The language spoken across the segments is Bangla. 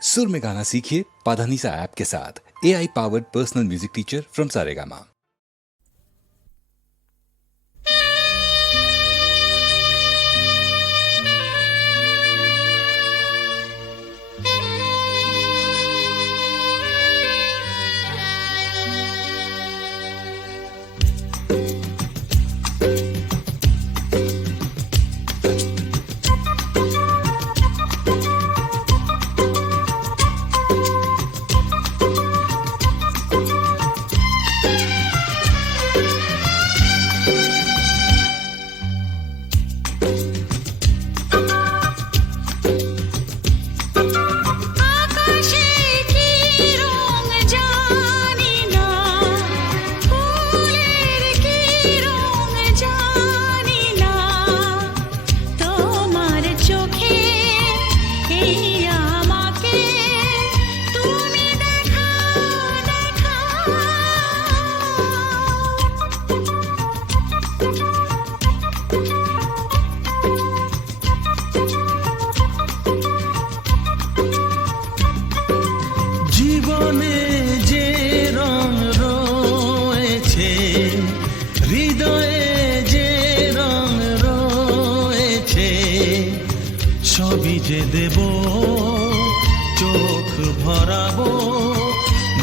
सुर में गाना सीखिए पाधानीसा ऐप के साथ। AI powered personal music teacher from Saregama. জীবনে যে রং রয়েছে, হৃদয়ে যে রং রয়েছে, সবই যে দেব, চোখ ভরাবো,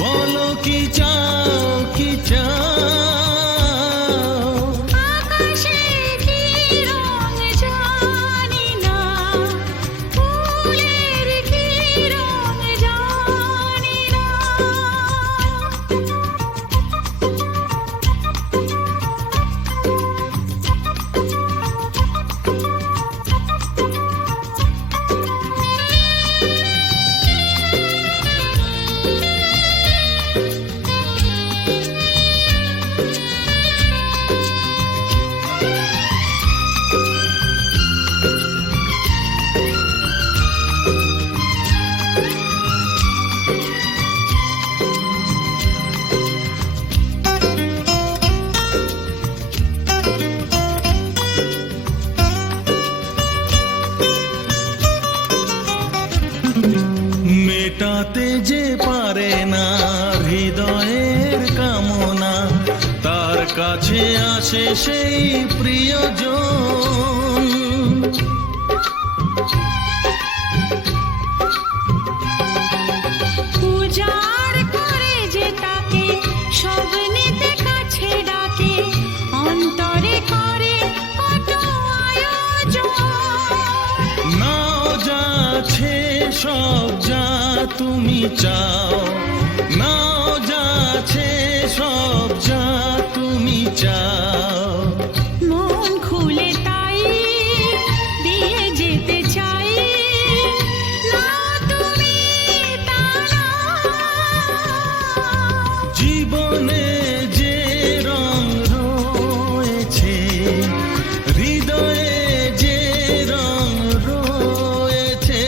বলো কি চাও কি চাও। মেটাতে যে পারে না হৃদয়ের কামনা, তার কাছে আসে সেই প্রিয়জন। উজাড় করে যে তাকে সব নিতে কাছে ডাকে, অন্তরে করে কত আয়োজন। নাও যাচ্ছে সব যা তুমি চাও, নাও যাচ্ছে সব যা তুমি চাও। মন খুলে তাই দিয়ে যেতে চাই, নাও তুমি তা নাও। জীবনে যে রং রয়েছে, হৃদয়ে যে রং রয়েছে,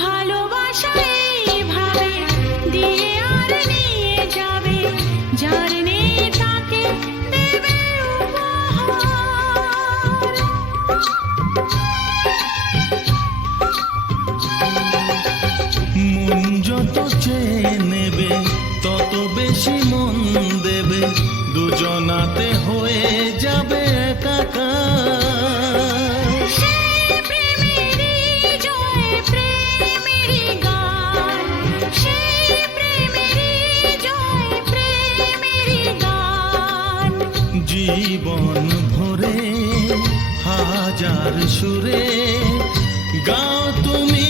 ভালোবাসা এইভাবে দিয়ে আর নিয়ে যাবে, যার নেই তাকে দেবে উপহার। মন যত চেয়ে নেবে তত বেশি মন দেবে, দুজনাতে হয়ে যাবে একাকার। সেই প্রেমেরই জয় প্রেমেরই গান, সেই প্রেমেরই জয় প্রেমেরই গান। জীবন ভরে হাজার সুরে গাও তুমি